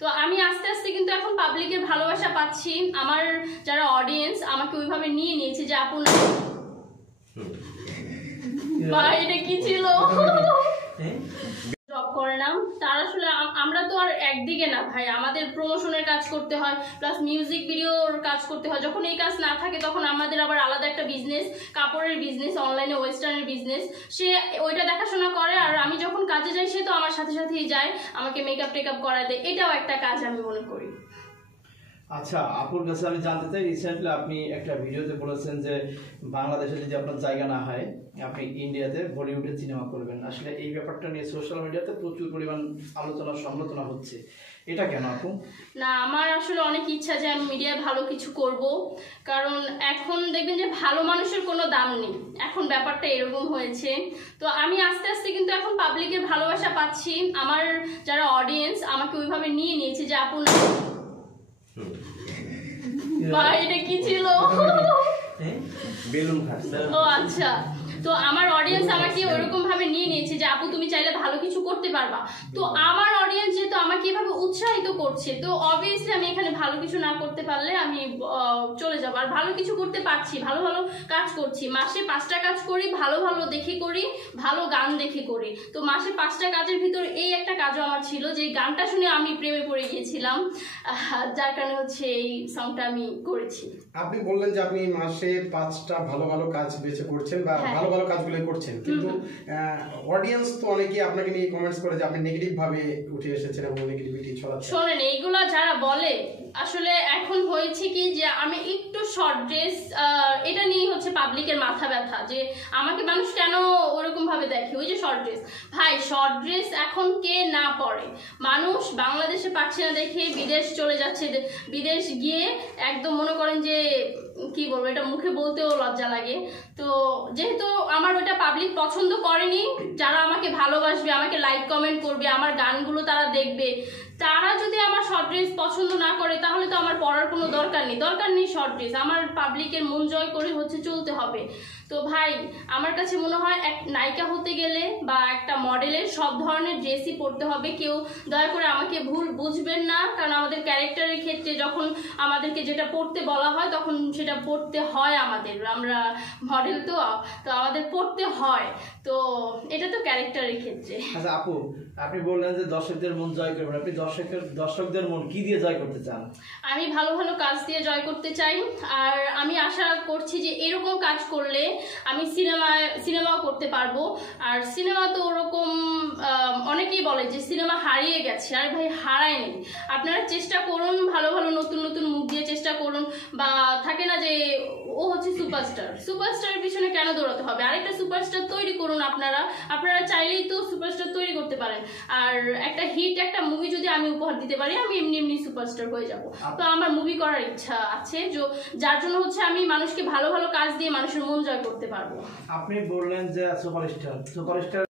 তো আমি আস্তে আস্তে কিন্তু এখন পাবলিকের ভালোবাসা পাচ্ছি। আমার যারা অডিয়েন্স আমাকে ওইভাবে নিয়ে নিয়েছে যে আপু না ভাই এটা কি ছিল জব করে না তার আসলে আমরা তো আর একদিকে না ভাই, আমাদের প্রমোশনের কাজ করতে হয়, প্লাস মিউজিক ভিডিওর কাজ করতে হয়। যখন এই কাজ না থাকে তখন আমাদের আবার আলাদা একটা বিজনেস, কাপড়ের বিজনেস, অনলাইনে ওয়েস্টার্নের বিজনেস, সে ওইটা দেখাশোনা করে। আর আমি যখন কাজে যাই সে তো আমার সাথে সাথেই যায়, আমাকে মেকআপ টেকআপ করায় দেয়। এটাও একটা কাজ আমি মনে করি। আচ্ছা, আপুর কাছে আমি জানতে চাই, রিসেন্টলি আপনি একটা ভিডিওতে বলেছেন যে বাংলাদেশে যদি আপনার জায়গা না হয় আপনি ইন্ডিয়াতে বলিউডে সিনেমা করবেন। আসলে এই ব্যাপারটা নিয়ে সোশ্যাল মিডিয়াতে প্রচুর পরিমাণ আলোচনা সমালোচনা হচ্ছে, এটা কেন আপু? না, আমার আসলে অনেক ইচ্ছা যে আমি মিডিয়ায় ভালো কিছু করব, কারণ এখন দেখবেন যে ভালো মানুষের কোনো দাম নেই, এখন ব্যাপারটা এরকম হয়েছে। তো আমি আস্তে আস্তে কিন্তু এখন পাবলিকের ভালোবাসা পাচ্ছি। আমার যারা অডিয়েন্স আমাকে ওইভাবে নিয়ে নিয়েছে যে আপু না ভাই এটা কি ছিল বেলুন খাচ্ছে। ও আচ্ছা, তো আমার অডিয়েন্স আমাকে ওরকম ভাবে নিয়ে নিয়েছে যে আপু তুমি চাইলে ভালো কিছু করতে পারবা। তো আমার অডিয়েন্স যেহেতু আমাকে এভাবে উৎসাহিত করছে, তো অবভিয়াসলি আমি এখানে ভালো কিছু না করতে পারলে আমি চলে যাবো। আর ভালো কিছু করতে পারছি, ভালো ভালো কাজ করছি, মাসে 5টা কাজ করি, ভালো ভালো দেখে করি, ভালো গান দেখে করি। তো মাসে 5টা কাজের ভিতর এই একটা কাজও আমার ছিল যে গানটা শুনে আমি প্রেমে পড়ে গিয়েছিলাম, যার কারণে হচ্ছে এই সংটা আমি করেছি। আপনি বললেন যে আপনি মাসে 5টা ভালো ভালো কাজ বেছে করছেন বা ভালো ভালো কাজগুলো করছেন, কিন্তু অডিয়েন্স তো অনেকেই আপনাকে নিয়ে কমেন্টস করে যে আপনি নেগেটিভ ভাবে উঠে এসেছেন এবং নেগেটিভিটি ছড়াচ্ছেন। শোনেন, এইগুলো যারা বলে আসলে এখন হয়েছে কি যে আমি একটু শর্ট ড্রেস, এটা নিয়ে হচ্ছে পাবলিকের মাথা ব্যথা যে আমাকে মানুষ কেন ওরকম ভাবে দেখে। ওই যে শর্ট ড্রেস, ভাই শর্ট ড্রেস এখন কে না পরে? মানুষ বাংলাদেশে পাচ্ছে না দেখে বিদেশ চলে যাচ্ছে, বিদেশ গিয়ে একদম মনে করেন যে কি বলবো, এটা মুখে বলতেও লজ্জা লাগে। তো যেহেতু আমার ওটা পাবলিক পছন্দ করেনি, যারা আমাকে ভালোবাসবে, আমাকে লাইক কমেন্ট করবে, আমার গানগুলো তারা দেখবে, তারা যদি আমার শর্ট ড্রেস পছন্দ না করে তাহলে তো আমার পরার কোনো দরকার নেই শর্ট ড্রেস। আমার পাবলিকের মন জয় করে হচ্ছে চলতে হবে। তো ভাই আমার কাছে মনে হয় এক নায়িকা হতে গেলে বা একটা মডেলের সব ধরনের ড্রেসই পরতে হবে। কেউ দয়া করে আমাকে ভুল বুঝবেন না, কারণ আমাদের ক্যারেক্টারের ক্ষেত্রে যখন আমাদেরকে যেটা পড়তে বলা হয় তখন সেটা পড়তে হয় আমাদের। আমরা মডেল তো আমাদের পড়তে হয়, তো এটা তো ক্যারেক্টারের ক্ষেত্রে। আচ্ছা আপু, আপনি বললেন যে দর্শকদের মন জয় করবেন, আপনি দর্শকদের মন কি দিয়ে জয় করতে চান? আমি ভালো ভালো কাজ দিয়ে জয় করতে চাই। আর আমি আশা করছি যে এরকম কাজ করলে আমি সিনেমাও করতে পারবো। আর সিনেমা তো ওরকম অনেকেই বলে যে সিনেমা হারিয়ে গেছে, আর ভাই হারায়নি। আপনারা চেষ্টা করুন, ভালো ভালো নতুন নতুন মুখ দিয়ে চেষ্টা করুন। বা থাকে না যে ও হচ্ছে সুপারস্টারের পিছনে কেন দৌড়াতে হবে? আরেকটা সুপারস্টার তৈরি করুন। আপনারা চাইলেই তো সুপারস্টার তৈরি করতে পারেন। আর একটা হিট একটা মুভি যদি আমি উপহার দিতে পারি, আমি এমনি সুপারস্টার হয়ে যাব। তো আমার মুভি করার ইচ্ছা আছে, যার জন্য হচ্ছে আমি মানুষকে ভালো ভালো কাজ দিয়ে মানুষের মন জয় করতে পারবো। আপনি বললেন যে সুপারস্টার